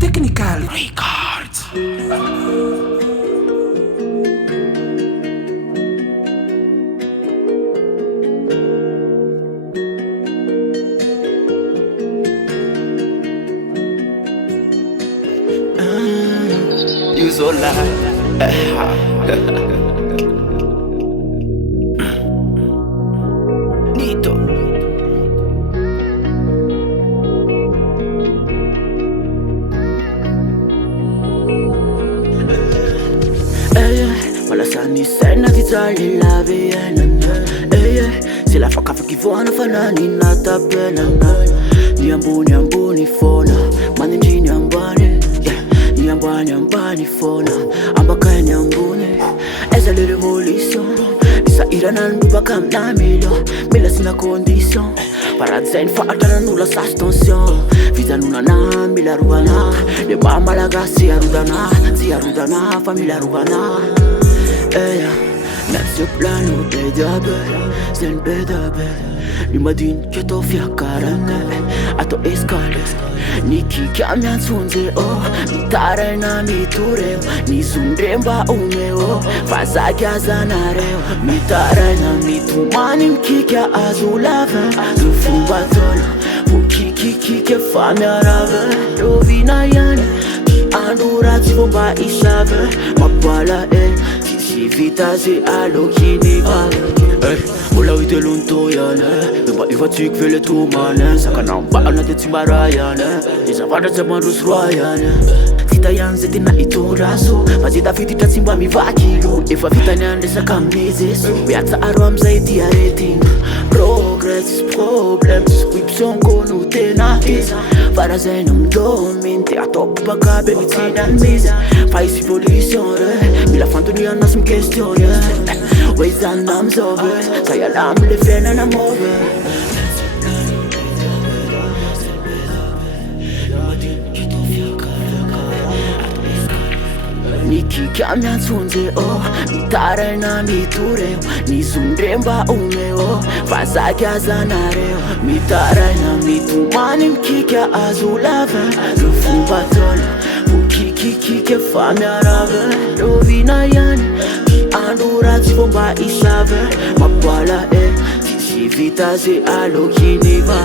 Technical Records. You so loud. Nito. Malasani sena tizali lave c'est la fois qu'avec Ivona fanani na tapena ni ambuni fona manenji ni ambani ni ambani fona ambaka ni ambuni eza le révolution isa irana nduba kam na mila sina condition para zen fa atana nula sa tension vita nuna na mila ruana de mama la gasi arudana famila ruana. Met je plannen bij de bel, zijn bij de bel. Nu maar dien je toch via karane, ato escales. Ni kika mian sunze oh, ni tare na mi tureo, ni sundremba uneo, faza kya zanareo. Mi tare na mi tumanim kika Hazolava, zufumba tola, fu kiki ke fami arave, rovina yani, ki andura zifomba isave, mapala vita se alokini va Mola uite luntoyane După ivatic vele tu mane Saka na mbana te timbarayane Isa vada te marus royane Vita yanze tina ituraso Mazita fiti ta simba mi vakilu Efa vita nyande sa kamizesu Viața aroam zaidi aretin Progress, problems Scription konu tena is Vara zenum domin Te atop baka benitina mise Fais evolution Mi la fantonia nas mi questione Ways and I'm sober Saya lam le fena na move Ni kika mian sunze oh, ni tare na mi tureo, ni sundremba uneo, faza kya zanareo. Mi tare na mi tumanim kika Hazolava, zufumba tola, fu kiki ke fami arave, rovina yani, ki andura zifomba isave, mapala si vita se alokini va.